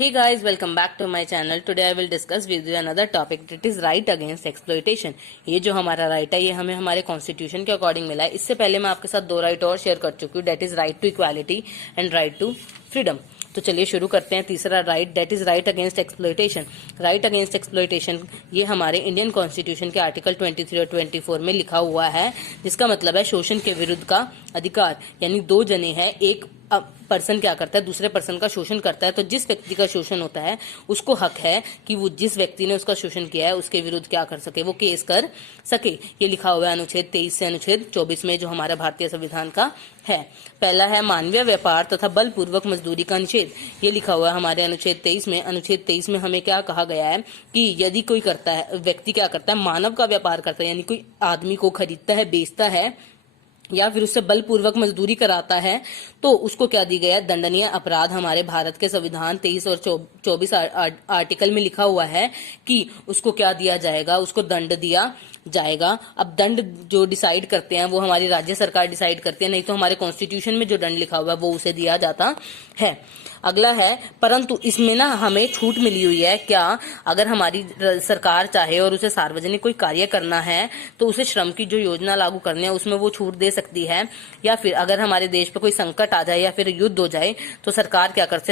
Hey guys, welcome back to my channel. Today I will discuss with you another topic that is right against exploitation. ये जो हमारा right है ये हमें हमारे कॉन्स्टिट्यूशन के अकॉर्डिंग मिला है। इससे पहले मैं आपके साथ दो राइट और शेयर कर चुकी हूँ, that is right to equality and right to freedom. तो चलिए शुरू करते हैं। तीसरा right that is right against exploitation. Right against exploitation ये हमारे इंडियन कॉन्स्टिट्यूशन के आर्टिकल 23 और 24 में लिखा हुआ है, जिसका मतलब है शोषण के विरुद्ध का अधिकार। यानी दो जने हैं, एक पर्सन क्या करता है, दूसरे पर्सन का शोषण करता है, तो जिस व्यक्ति का शोषण होता है उसको हक है कि वो जिस व्यक्ति ने उसका शोषण किया है उसके विरुद्ध क्या कर सके, वो केस कर सके। ये लिखा हुआ है अनुच्छेद 23 से अनुच्छेद 24 में, जो हमारा भारतीय संविधान का है। पहला है मानवीय व्यापार तथा बलपूर्वक मजदूरी का निषेध। ये लिखा हुआ है हमारे अनुच्छेद 23 में। अनुच्छेद 23 में हमें क्या कहा गया है कि यदि कोई करता है, व्यक्ति क्या करता है, मानव का व्यापार करता है, यानी कोई आदमी को खरीदता है, बेचता है या फिर उससे बलपूर्वक मजदूरी कराता है, तो उसको क्या दी गया है, दंडनीय अपराध। हमारे भारत के संविधान 23 और 24 आर्टिकल में लिखा हुआ है कि उसको क्या दिया जाएगा, उसको दंड दिया जाएगा। अब दंड जो डिसाइड करते हैं वो हमारी राज्य सरकार डिसाइड करती है, नहीं तो हमारे कॉन्स्टिट्यूशन में जो दंड लिखा हुआ है वो उसे दिया जाता है। अगला है, परंतु इसमें ना हमें छूट मिली हुई है। क्या, अगर हमारी सरकार चाहे और उसे सार्वजनिक कोई कार्य करना है तो उसे श्रम की जो योजना लागू करनी है उसमें वो छूट दे सकती है। या फिर अगर हमारे देश पे कोई संकट आ जाए या फिर युद्ध हो जाए तो सरकार क्या कर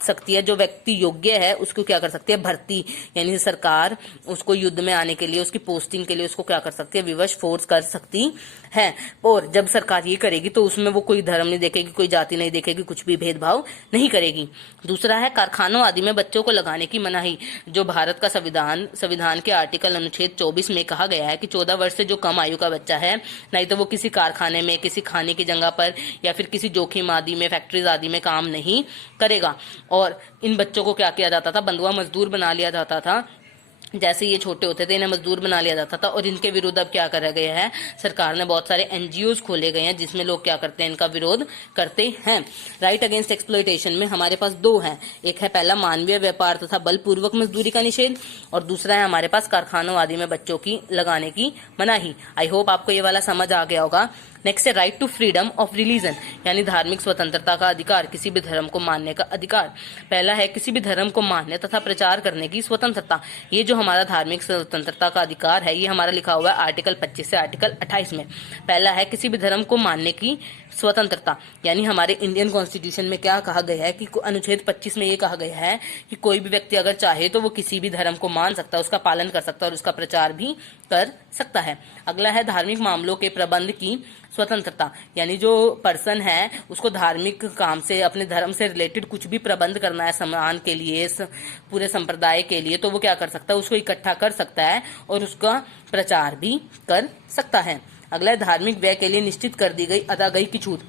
सकती है, जो व्यक्ति योग्य है उसको क्या कर सकती है, भर्ती, यानी सरकार उसको युद्ध में आने के लिए, उसकी पोस्टिंग के लिए उसको क्या कर सकती है, विवश फोर्स कर सकती है। और जब सरकार ये करेगी तो उसमें वो कोई धर्म नहीं देखेगी, कोई जाति नहीं देखेगी, कुछ भी भेदभाव नहीं करेगी। दूसरा है कारखानों आदि में बच्चों को लगाने की मनाही। जो भारत का संविधान के आर्टिकल अनुच्छेद 24 में कहा गया है कि 14 वर्ष से जो कम आयु का बच्चा है, नहीं तो वो किसी कारखाने में, किसी खाने की जगह पर या फिर किसी जोखिम आदि में, फैक्ट्रीज आदि में काम नहीं करेगा। और इन बच्चों को क्या किया जाता था, बंधुआ मजदूर बना लिया जाता था। जैसे ये छोटे होते थे इन्हें मजदूर बना लिया जाता था। और इनके विरुद्ध अब क्या करा गया है, सरकार ने बहुत सारे एनजीओज खोले गए हैं जिसमें लोग क्या करते हैं, इनका विरोध करते हैं। राइट अगेंस्ट एक्सप्लॉयटेशन में हमारे पास दो हैं, एक है पहला मानवीय व्यापार तथा बलपूर्वक मजदूरी का निषेध, और दूसरा है हमारे पास कारखानों आदि में बच्चों की लगाने की मनाही। आई होप आपको ये वाला समझ आ गया होगा। नेक्स्ट है right to freedom of religion, यानी धार्मिक स्वतंत्रता का अधिकार, किसी भी धर्म को मानने का अधिकार। पहला है किसी भी धर्म को मानने तथा प्रचार करने की स्वतंत्रता। ये जो हमारा धार्मिक स्वतंत्रता का अधिकार है ये हमारा लिखा हुआ है आर्टिकल 25 से आर्टिकल 28 में। पहला है किसी भी धर्म को मानने की स्वतंत्रता, यानी हमारे इंडियन कॉन्स्टिट्यूशन में क्या कहा गया है कि अनुच्छेद 25 में ये कहा गया है कि कोई भी व्यक्ति अगर चाहे तो वो किसी भी धर्म को मान सकता है, उसका पालन कर सकता है और उसका प्रचार भी कर सकता है। अगला है धार्मिक मामलों के प्रबंध की स्वतंत्रता, यानी जो पर्सन है उसको धार्मिक काम से, अपने धर्म से रिलेटेड कुछ भी प्रबंध करना है समाज के लिए, पूरे संप्रदाय के लिए, तो वो क्या कर सकता है, उसको इकट्ठा कर सकता है और उसका प्रचार भी कर सकता है। अगला है धार्मिक व्यय के लिए निश्चित कर दी गई अदायगी की छूट,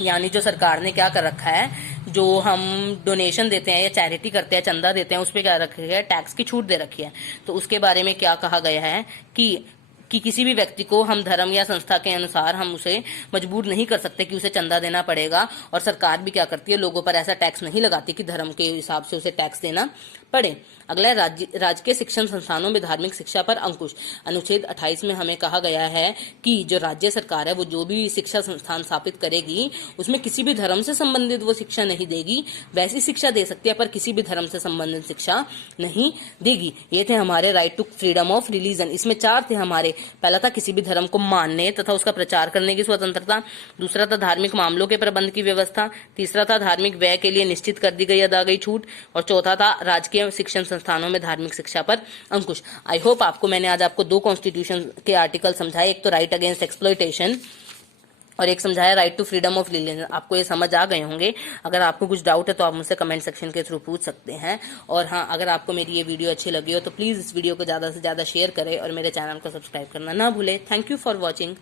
यानी जो सरकार ने क्या कर रखा है, जो हम डोनेशन देते हैं या चैरिटी करते हैं, चंदा देते हैं, उस पर क्या रखी है, टैक्स की छूट दे रखी है। तो उसके बारे में क्या कहा गया है कि किसी भी व्यक्ति को हम धर्म या संस्था के अनुसार हम उसे मजबूर नहीं कर सकते कि उसे चंदा देना पड़ेगा, और सरकार भी क्या करती है, लोगों पर ऐसा टैक्स नहीं लगाती कि धर्म के हिसाब से उसे टैक्स देना पड़े। अगला है राजकीय शिक्षण संस्थानों में धार्मिक शिक्षा पर अंकुश। अनुच्छेद 28 में हमें कहा गया है कि जो राज्य सरकार है वो जो भी शिक्षा संस्थान स्थापित करेगी उसमें किसी भी धर्म से संबंधित वो शिक्षा नहीं देगी, वैसी शिक्षा दे सकती है पर किसी भी धर्म से संबंधित शिक्षा नहीं देगी। ये थे हमारे right to freedom of religion. इसमें चार थे हमारे। पहला था किसी भी धर्म को मानने तथा उसका प्रचार करने की स्वतंत्रता, दूसरा था धार्मिक मामलों के प्रबंध की व्यवस्था, तीसरा था धार्मिक व्यय के लिए निश्चित कर दी गई अदायगी छूट, और चौथा था राजकीय शिक्षण संस्थानों में धार्मिक शिक्षा पर अंकुश। आई होप मैंने आज आपको दो कॉन्स्टिट्यूशन के आर्टिकल समझाए, एक तो राइट अगेंस्ट एक्सप्लॉयटेशन और एक समझाया right to freedom of religion. आपको ये समझ आ गए होंगे। अगर आपको कुछ डाउट है तो आप मुझसे कमेंट सेक्शन के थ्रू पूछ सकते हैं। और हाँ, अगर आपको मेरी ये वीडियो अच्छी लगी हो तो प्लीज इस वीडियो को ज्यादा से ज्यादा शेयर करें और मेरे चैनल को सब्सक्राइब करना ना भूले। Thank you for watching.